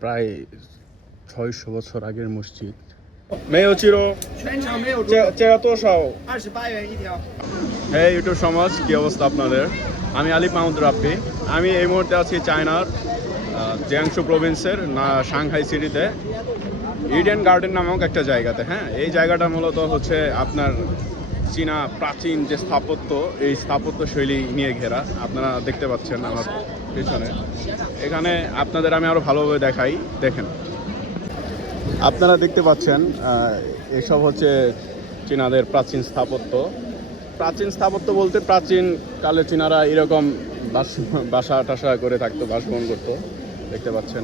প্রায় ছয়শো বছর আগের মসজিদ মেয়ে চির 全场没有 চেরা তো সাও 二十八元一条。 হ্যাঁ ইউটিউব সমাজ কি অবস্থা আপনাদের আমি আলিফ মাহমুদ রাব্বি আমি এই মুহূর্তে আছি চায়নার জিয়াংশু প্রভিন্সের না সাংহাই সিটিতে ইডেন গার্ডেন নামক একটা জায়গাতে হ্যাঁ এই জায়গাটা মূলত হচ্ছে আপনার চীনা প্রাচীন যে স্থাপত্য, এই স্থাপত্য শৈলী নিয়ে ঘেরা। আপনারা দেখতে পাচ্ছেন আমার পেছনে। এখানে আপনাদের আমি আরও ভালোভাবে দেখাই। দেখেন। আপনারা দেখতে পাচ্ছেন এসব হচ্ছে চীনাদের প্রাচীন স্থাপত্য। প্রাচীন স্থাপত্য বলতে প্রাচীন কালে চীনারা এরকম বাস- বাসা টাসা করে থাকতো, বাসভবন করতো। দেখতে পাচ্ছেন।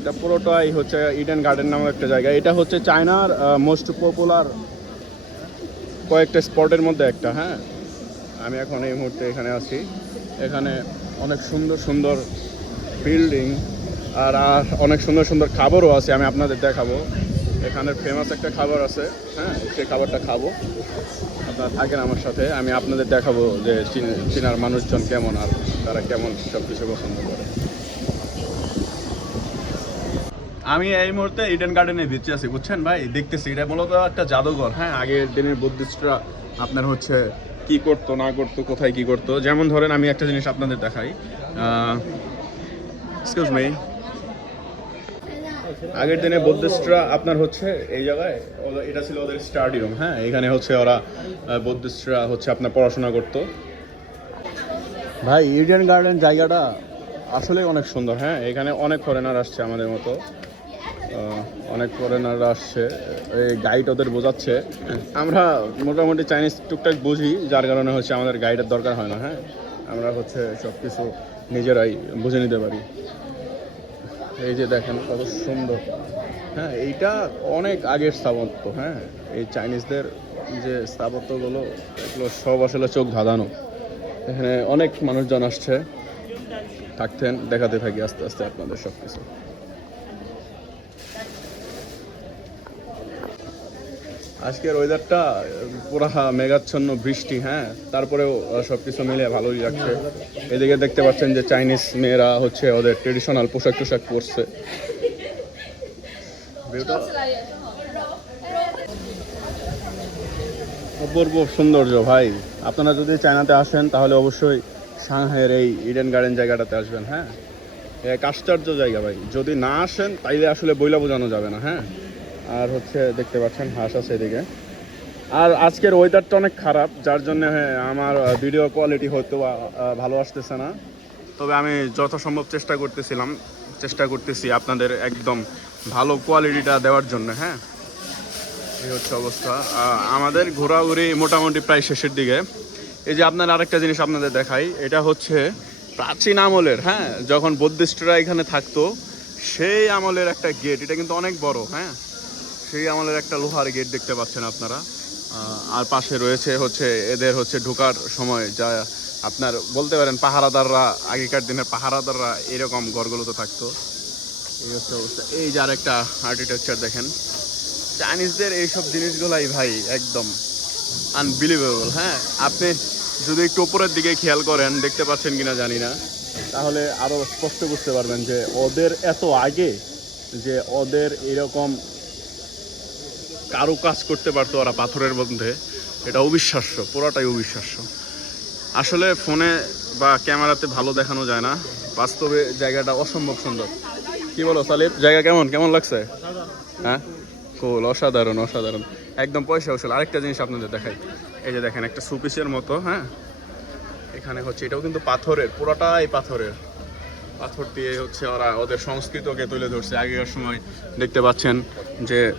এটা পুরোটাই হচ্ছে ইডেন গার্ডেন নামক একটা জায়গা। এটা হচ্ছে চায়নার মোস্ট পপুলার কয়েকটা স্পটের মধ্যে একটা হ্যাঁ? আমি এখন এই মুহূর্তে এখানে আছি। এখানে অনেক সুন্দর সুন্দর বিল্ডিং আর আর অনেক সুন্দর সুন্দর খাবারও আছে, আমি আপনাদের দেখাবো। এখানের ফেমাস একটা খাবার আছে হ্যাঁ? সেই খাবারটা খাব। আপনারা থাকেন আমার সাথে, আমি আপনাদের দেখাবো যে চীন- চীনার মানুষজন কেমন আর তারা কেমন সব কিছু পছন্দ করে। আমি এই মুহূর্তে ইডেন গার্ডেনে ভিতরে আছি, বুঝছেন ভাই? দেখতেছি, এটা মূলত একটা জাদুঘর। হ্যাঁ আগের দিনের বুদ্ধিস্টরা আপনার হচ্ছে কি করতো, না করতো, কোথায় কি করতো? যেমন ধরেন, আমি একটা জিনিস আপনাদের দেখাই। এক্সকিউজ মি আগের দিনে বুদ্ধিস্টরা আপনার হচ্ছে এই জায়গায় এটা ছিল ওদের স্টাডিয়াম হ্যাঁ? এখানে হচ্ছে ওরা বুদ্ধিস্টরা হচ্ছে আপনার পড়াশোনা করতো। ভাই ইডেন গার্ডেন জায়গাটা আসলেই অনেক সুন্দর হ্যাঁ? এখানে অনেক ফরেনার আসছে আমাদের মতো। অনেক ফরেনার আসছে, এই গাইড ওদের বোঝাচ্ছে। আমরা মোটামুটি চাইনিজ টুকটাক বুঝি, যার কারণে হচ্ছে আমাদের গাইডের দরকার হয় না হ্যাঁ? আমরা হচ্ছে সব কিছু নিজেরাই বুঝে নিতে পারি। এই যে দেখেন কত সুন্দর। হ্যাঁ এইটা অনেক আগের স্থাপত্য হ্যাঁ? এই চাইনিজদের যে স্থাপত্যগুলো, এগুলো সব আসলে চোখ ধাঁধানো। এখানে অনেক মানুষজন আসছে। থাকতেন, দেখাতে থাকি আস্তে আস্তে আপনাদের সব কিছু আজকের ওয়েদারটা পুরা মেঘাচ্ছন্ন, বৃষ্টি হ্যাঁ? তারপরেও সব কিছু মিলে ভালোই লাগছে এদিকে দেখতে পাচ্ছেন যে চাইনিজ মেয়েরা হচ্ছে ওদের ট্রেডিশনাল পোশাক টোশাক পরছে। অপূর্ব সৌন্দর্য, ভাই। আপনারা যদি চায়নাতে আসেন, তাহলে অবশ্যই সাংহাইয়ের এই ইডেন গার্ডেন জায়গাটাতে আসবেন হ্যাঁ? এক আশ্চর্য জায়গা, ভাই। যদি না আসেন, তাইলে আসলে বইলা বোঝানো যাবে না হ্যাঁ? আর হচ্ছে দেখতে পাচ্ছেন হাঁস আছে এদিকে। আর আজকের ওয়েদারটা অনেক খারাপ, যার জন্য আমার ভিডিও কোয়ালিটি হয়তো ভালো আসতেছে না। তবে আমি যথাসম্ভব চেষ্টা করতেছিলাম, চেষ্টা করতেছি আপনাদের একদম ভালো কোয়ালিটিটা দেওয়ার জন্য হ্যাঁ? এই হচ্ছে অবস্থা। আমাদের ঘোরাঘুরি মোটামুটি প্রায় শেষের দিকে। এই যে আপনার আরেকটা জিনিস আপনাদের দেখাই, এটা হচ্ছে প্রাচীন আমলের হ্যাঁ? যখন বুদ্ধিস্টরা এখানে থাকতো, সেই আমলের একটা গেট এটা কিন্তু অনেক বড় হ্যাঁ? সেই আমাদের একটা লোহার গেট দেখতে পাচ্ছেন আপনারা। আর পাশে রয়েছে হচ্ছে, এদের হচ্ছে ঢোকার সময় যা আপনার বলতে পারেন পাহারাদাররা, আগেকার দিনের পাহারাদাররা এরকম ঘরগুলোতে থাকতো। এই হচ্ছে অবস্থা। এই যে আরেকটা আর্কিটেকচার দেখেন। চাইনিজদের এইসব জিনিসগুলাই ভাই একদম আনবিলিভেবল হ্যাঁ? আপনি যদি একটু উপরের দিকে খেয়াল করেন, দেখতে পাচ্ছেন কিনা জানি না। তাহলে আরও স্পষ্ট বুঝতে পারবেন যে ওদের এত আগে যে ওদের এরকম কারও কাজ করতে পারতো ওরা পাথরের মধ্যে, এটা অবিশ্বাস্য, পুরোটাই অবিশ্বাস্য। আসলে ফোনে বা ক্যামেরাতে ভালো দেখানো যায় না, বাস্তবে জায়গাটা অসম্ভব সুন্দর। কি বলো সালিফ জায়গা কেমন কেমন লাগছে? হ্যাঁ? কোল অসাধারণ অসাধারণ। একদম পয়সা উসুল। আরেকটা জিনিস আপনাদের দেখাই। এই যে দেখেন, একটা সুপিসের মতো হ্যাঁ? এখানে হচ্ছে, এটাও কিন্তু পাথরের, পুরোটাই পাথরের। পাথর দিয়ে হচ্ছে ওরা ওদের সংস্কৃতকে তুলে ধরছে। আগেকার সময় দেখতে পাচ্ছেন যে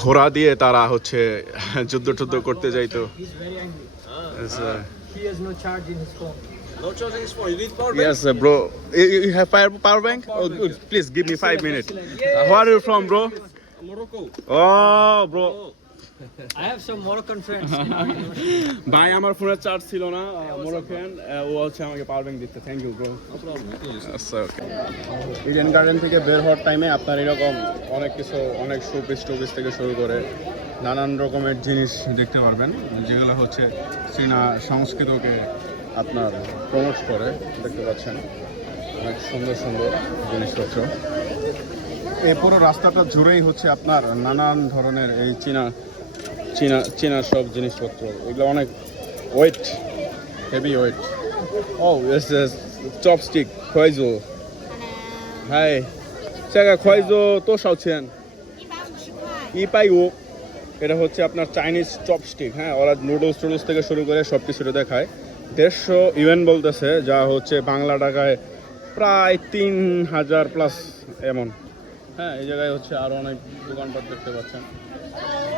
ঘোড়া দিয়ে তারা হচ্ছে যুদ্ধ টুদ্ধ করতে যাইতো please give five minute where you from bro O bro I have some Moroccan friends. in ভাই আমার ফোনের চার্জ ছিল না মোরোকেন ও হচ্ছে আমাকে পাওয়ার ব্যাংক দিতে thank you bro Eden Garden থেকে বের হওয়ার টাইমে আপনার এরকম অনেক কিছু অনেক শোপিস টোপিস থেকে শুরু করে নানান রকমের জিনিস দেখতে পারবেন যেগুলো হচ্ছে চীনা সংস্কৃতকে আপনার প্রমোট করে দেখতে পাচ্ছেন। অনেক সুন্দর সুন্দর জিনিসপত্র। এই পুরো রাস্তাটা জুড়েই হচ্ছে আপনার নানান ধরনের এই চীনা চীনা চীনা সব জিনিসপত্র, এগুলো অনেক ওয়েট হেভি ওয়েট ও এস এস চপস্টিক খয়জো। হাই জায়গা খয়জো, তো সাউছেন ই পাই ও, এটা হচ্ছে আপনার চাইনিজ চপস্টিক হ্যাঁ ওরা নুডলস টুডলস থেকে শুরু করে সব কিছুটা দেখায়। দেড়শো ইভেন বলতেছে, যা হচ্ছে বাংলা টাকায় প্রায় তিন হাজার প্লাস এমন। হ্যাঁ এই জায়গায় হচ্ছে আরও অনেক দোকানপাট দেখতে পাচ্ছেন।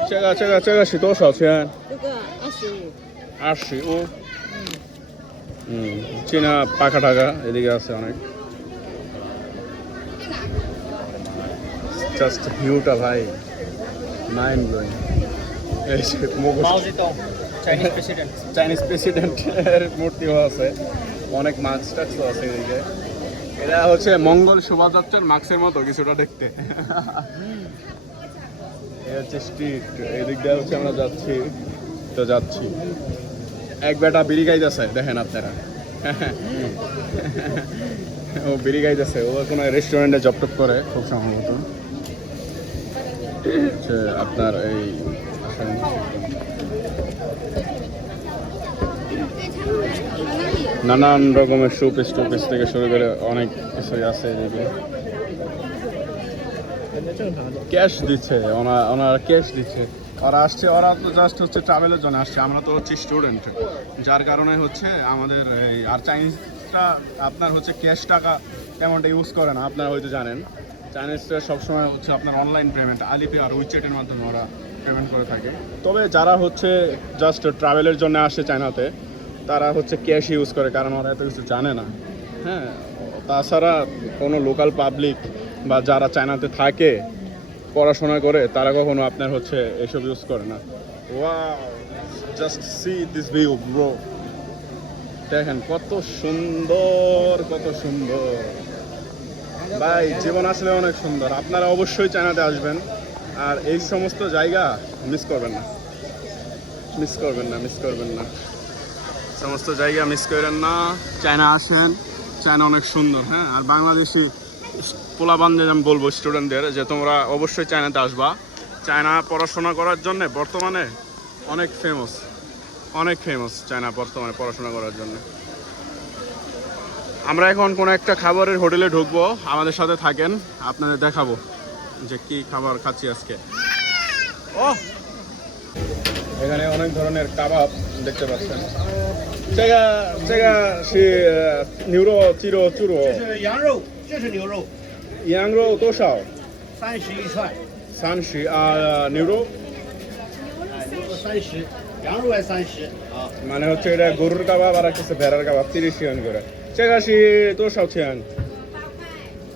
চেগা চেগা চেগা শি তোর সাথে 这个二十五。আর শি ও হুম চীনা পাখা টাকা এদিকে আছে অনেক জাস্ট ভিউটা ভাই মাইন্ড ব্লোয়িং এই যে মুখোশ Mao Zedong, Chinese president. Chinese প্রেসিডেন্টের মূর্তিও আছে অনেক মাছ টাক্সও আছে এদিকে এটা হচ্ছে মঙ্গল শোভাযাত্রার মাস্কের মতো কিছুটা দেখতে আমরা যাচ্ছি, তো যাচ্ছি। এক বেটা বিড়ি গাইতেছে দেখেন আপনারা। ও বিড়ি গাইতেছে ও কোনো রেস্টুরেন্টে জব টপ করে, খুব সম্ভবত। আপনার এই নানান রকমের শোপিস টুপিস থেকে শুরু করে অনেক কিছুই আছে এদিকে। ক্যাশ দিচ্ছে, ওনা- ওনারা ক্যাশ দিচ্ছে। ওরা আসছে, ওরা তো জাস্ট হচ্ছে ট্রাভেলের জন্য আসছে। আমরা তো হচ্ছে স্টুডেন্ট যার কারণে হচ্ছে আমাদের এই, আর চাইনিজটা আপনার হচ্ছে ক্যাশ টাকা তেমনটা ইউজ করে না। আপনারা হয়তো জানেন। চাইনিজটা সবসময় হচ্ছে আপনার অনলাইন পেমেন্ট আলিপে আর উইচেটের মাধ্যমে ওরা পেমেন্ট করে থাকে। তবে যারা হচ্ছে জাস্ট ট্রাভেলের জন্য আসে চায়নাতে তারা হচ্ছে ক্যাশ ইউজ করে, কারণ ওরা এত কিছু জানে না। হ্যাঁ তাছাড়া কোনো লোকাল পাবলিক বা যারা চায়নাতে থাকে পড়াশোনা করে তারা কখনো আপনার হচ্ছে এসব ইউজ করে না। Just see this view bro দেখেন কত সুন্দর কত সুন্দর। ভাই জীবন আসলে অনেক সুন্দর। আপনারা অবশ্যই চায়নাতে আসবেন। আর এই সমস্ত জায়গা মিস করবেন না। মিস করবেন না মিস করবেন না। সমস্ত জায়গা মিস করেন না। চায়না আসেন। চায়না অনেক সুন্দর হ্যাঁ? আর বাংলাদেশি পোলাবানদের আমি বলব স্টুডেন্টদের যে তোমরা অবশ্যই চায়নাতে আসবা। চায়না পড়াশোনা করার জন্য বর্তমানে অনেক ফেমাস অনেক ফেমাস চায়না বর্তমানে পড়াশোনা করার জন্য। আমরা এখন কোনো একটা খাবারের হোটেলে ঢুকবো, আমাদের সাথে থাকেন, আপনাদের দেখাবো যে কি খাবার খাচ্ছি আজকে। ও এখানে অনেক ধরনের কাবাব দেখতে পাচ্ছেন। চেগা চেগা, সে নিউরো, চিরো, চুরো। 这是羊肉，这是牛肉， ইয়াংরো তোষাও 三十一串， সানশি আর নিউরো 哎，牛肉三十，羊肉也三十啊。 মানে হচ্ছে এটা গরুর কাবাব আর একটা হচ্ছে ভেড়ার কাবাব তিরিশ ইয়ান করে চেগাশি তোষাও ছিয়ান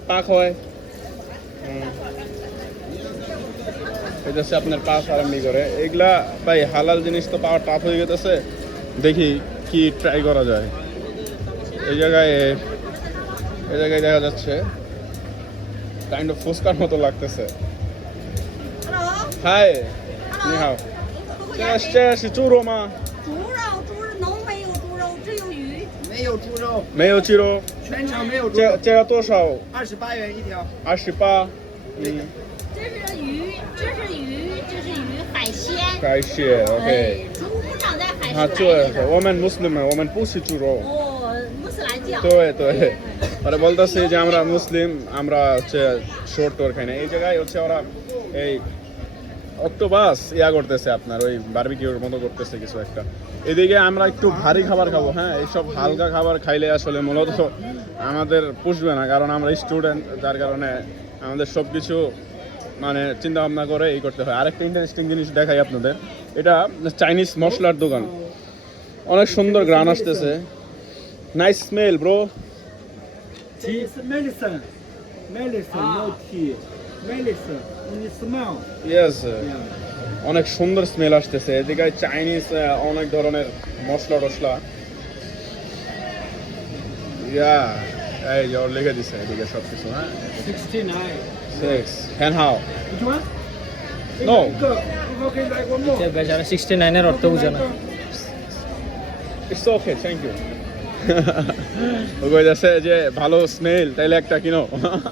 পাক হয় হুম। এটা হচ্ছে আপনার পাক আরম্ভি করে এগুলা ভাই হালাল জিনিস তো পাওয়া টাফ হয়ে গেছে দেখি কি ট্রাই করা যায় এই জায়গায় এই জায়গায় দেখা যাচ্ছে কাইন্ড অফ ফুচকার মতো লাগতেছে Hello， হাই নি হাও 服务 这 员 个这是猪肉吗？猪肉，猪肉农没有猪肉，只有鱼。没有猪肉，没有鸡肉，全场没有猪这肉，这个多少？二十八元一条。二十八。嗯，这是鱼，这是鱼，这是鱼，海鲜。感谢，OK。哎，猪不长在海啊，是对来的。，我们穆斯林们，我们不吃猪肉。哦，穆斯兰教。对对 ，ওরা বলতেছে যে আমরা মুসলিম আমরা হচ্ছে শোর টোর খাই না। এই জায়গায় হচ্ছে ওরা এই অক্টোপাস ইয়া করতেছে আপনার ওই বারবিকিউর মতো করতেছে কিছু একটা। এদিকে আমরা একটু ভারী খাবার খাব হ্যাঁ? এইসব হালকা খাবার খাইলে আসলে মূলত আমাদের পুষবে না কারণ আমরা স্টুডেন্ট যার কারণে আমাদের সব কিছু মানে চিন্তা ভাবনা করে এই করতে হয়। আরেকটা ইন্টারেস্টিং জিনিস দেখাই আপনাদের এটা চাইনিজ মশলার দোকান। অনেক সুন্দর গ্রান আসতেছে। Nice smell bro tea? It's medicine. Medicine, ah. no tea. Medicine. And smell. Yes. অনেক সুন্দর স্মেল আসতেছে এদিকে চাইনিজ অনেক ধরনের মশলা টসলা ইয়া এই যে লিখে দিছে এদিকে সব কিছু হ্যাঁ 69 6 হ্যান হাও নো বেচারা 69 এর অর্থ বুঝে না ইটস ওকে থ্যাংক ইউ ও কইতাছে যে ভালো স্মেল তাইলে একটা কিনো?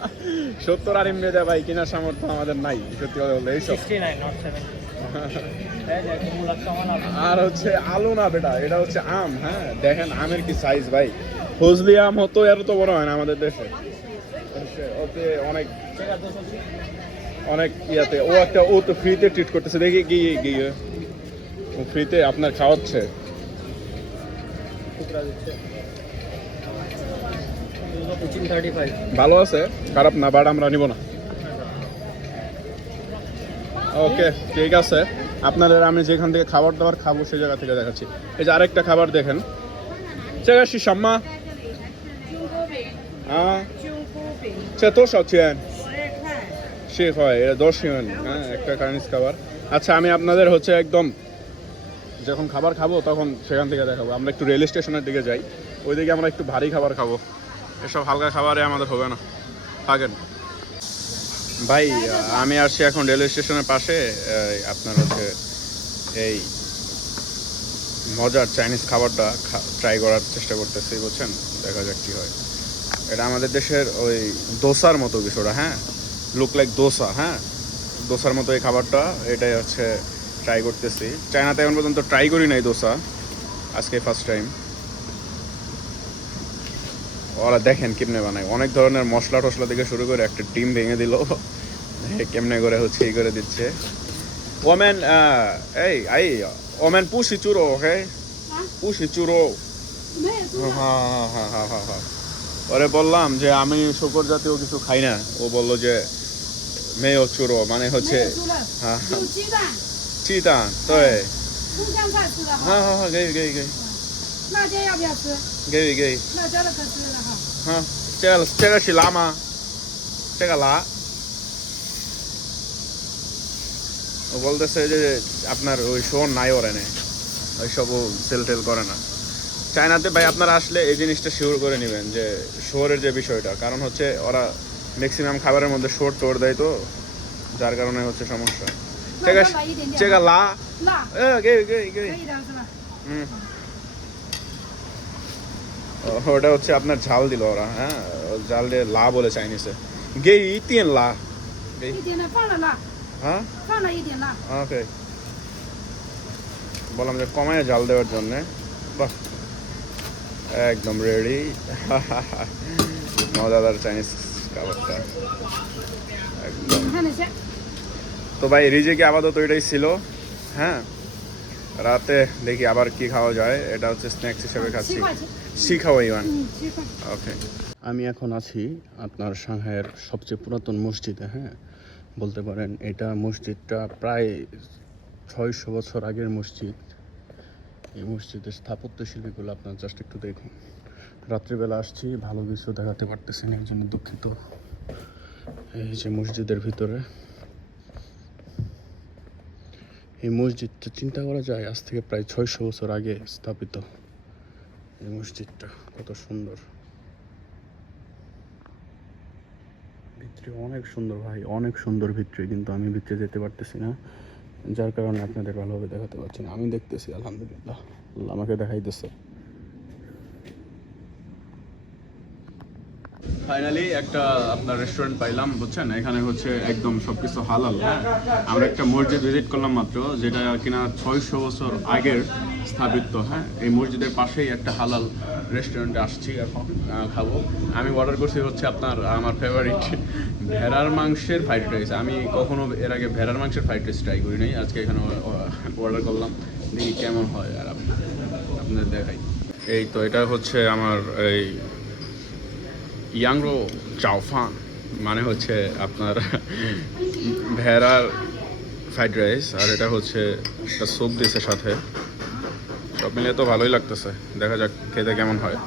সত্তর আর এমনি দেয় ভাই কেনার সামর্থ্য আমাদের নাই সত্যি কথা বলতে এইসব। 69 not 70 এই দেখো মূলা সমান হবে আর হচ্ছে আলু না বেটা এটা হচ্ছে আম হ্যাঁ? দেখেন আমের কি সাইজ ভাই। ফজলি আম হতো এর তো বড় হয় না আমাদের দেশে। ওতে অনেক অনেক ইয়াতে ও একটা ও তো ফ্রিতে ট্রিট করতেছে। দেখি গিয়ে গিয়ে ও ফ্রিতে আপনার খাওয়াচ্ছে। টুকরা দিচ্ছে 235 ভালো আছে, খারাপ না, বাট আমরা নিব না। ওকে, ঠিক আছে। আপনাদের আমি যেখান থেকে খাবার দাবার খাব, সেই জায়গা থেকে দেখাচ্ছি। এই যে আরেকটা খাবার দেখেন। জায়গা শম্মা। হ্যাঁ। তো সাথিয়ান শেখ হয়, এটা দশ হ্যাঁ একটা কানিজ খাবার। আচ্ছা আমি আপনাদের হচ্ছে একদম যখন খাবার খাব, তখন সেখান থেকে দেখাবো। আমরা একটু রেল স্টেশনের দিকে যাই। ওইদিকে আমরা একটু ভারী খাবার খাব। এসব হালকা খাবারে আমাদের হবে না। থাকেন। ভাই, আমি আসছি এখন রেল স্টেশনের পাশে। আপনার হচ্ছে এই মজার চাইনিজ খাবারটা ট্রাই করার চেষ্টা করতেছি, বুঝছেন? দেখা যাক কি হয়। এটা আমাদের দেশের ওই দোসার মতো কিছুটা হ্যাঁ? লুক লাইক দোসা হ্যাঁ? দোসার মতো এই খাবারটা, এটাই হচ্ছে ট্রাই করতেছি। চায়নাতে এখন পর্যন্ত ট্রাই করি নাই দোসা। আজকে ফার্স্ট টাইম ওরা দেখেন কেমনে বানায়। অনেক ধরনের মশলা টশলা থেকে শুরু করে একটা ডিম ভেঙে দিল। কেমনে করে হচ্ছে এই করে দিচ্ছে। ওমেন এই আই ওমেন পুষি চুরো ওকে পুষি চুরো। হ্যাঁ হ্যাঁ হ্যাঁ হ্যাঁ হ্যাঁ পরে বললাম যে আমি শুকর জাতীয় কিছু খাই না। ও বলল যে মেয়ে চুরো মানে হচ্ছে হ্যাঁ 鸡蛋， চিতান对葱香菜吃的 হ্যাঁ 哈， হ্যাঁ হ্যাঁ গেই গেই গেই 辣椒要不要吃？ গেই গেই 辣椒的可吃了哈。 হ্যাঁ 这个这个是辣吗这个辣ও বলতেছে যে আপনার ওই শোন নাই ওর এনে ওইসব ও সেল টেল করে না চায়নাতে ভাই আপনারা আসলে এই জিনিসটা শিওর করে নেবেন যে শোরের যে বিষয়টা কারণ হচ্ছে ওরা ম্যাক্সিমাম খাবারের মধ্যে শোর টোর দেয় তো যার কারণে হচ্ছে সমস্যা 那 这个 再来一点点。 这个辣辣，এ গে গে গে 可以的是吧？ হুম ও- ওটা হচ্ছে আপনার ঝাল দিল ওরা হ্যাঁ ও ঝাল দিয়ে লা বলে চাইনিসে গে ইতিয়েন লা গে 一点点放了辣， হ্যাঁ 放了一点辣。 ওকে বললাম যে কমায় জাল দেওয়ার জন্যে বাহ একদম রেডি মজাদার চাইনিজ খাবারটা একদম 你看那些， তো ভাই রিজেকে আপাতত এটাই ছিল। হ্যাঁ? রাতে দেখি আবার কি খাওয়া যায়। এটা হচ্ছে স্ন্যাক্স হিসেবে খাচ্ছি। সি খাওয়াই ওয়ান ওকে আমি এখন আছি আপনার সাংহাইয়ের সবচেয়ে পুরাতন মসজিদে হ্যাঁ? বলতে পারেন এটা মসজিদটা প্রায় ছয়শো বছর আগের মসজিদ। এই মসজিদের স্থাপত্য শিল্পীগুলো আপনার জাস্ট একটু দেখুন। রাত্রিবেলা আসছি ভালো কিছু দেখাতে পারতেছেন একজন জন্য দুঃখিত। এই যে মসজিদের ভিতরে। এই মসজিদটা চিন্তা করা যায়, আজ থেকে প্রায় ছয়শো বছর আগে স্থাপিত। এই মসজিদটা কত সুন্দর। ভিতরে অনেক সুন্দর ভাই, অনেক সুন্দর ভিতরে, কিন্তু আমি ভিতরে যেতে পারতেছি না। যার কারণে আপনাদের ভালোভাবে দেখাতে পারছি না। আমি দেখতেছি, আলহামদুলিল্লাহ। আল্লাহ আমাকে দেখাইতেছে। ফাইনালি একটা আপনার রেস্টুরেন্ট পাইলাম, বুঝছেন? এখানে হচ্ছে একদম সবকিছু হালাল। হ্যাঁ? আমরা একটা মসজিদ ভিজিট করলাম মাত্র, যেটা কিনা ছয়শো বছর আগের স্থাপিত হ্যাঁ? এই মসজিদের পাশেই একটা হালাল রেস্টুরেন্টে আসছি এখন খাব। আমি অর্ডার করছি হচ্ছে আপনার, আমার ফেভারিট ভেড়ার মাংসের ফ্রাইড রাইস আমি কখনো এর আগে ভেড়ার মাংসের ফ্রাইড রাইস ট্রাই করি নাই, আজকে এখানে অর্ডার করলাম। দেখি কেমন হয় আর আপনি আপনাদের দেখাই। এই তো, এটা হচ্ছে আমার এই ইয়াংরো চাওফান মানে হচ্ছে আপনার ভেড়ার ফ্রাইড রাইস আর এটা হচ্ছে একটা স্যুপ সাথে। সব মিলিয়ে তো ভালোই লাগতেছে। দেখা যাক খেতে কেমন হয়।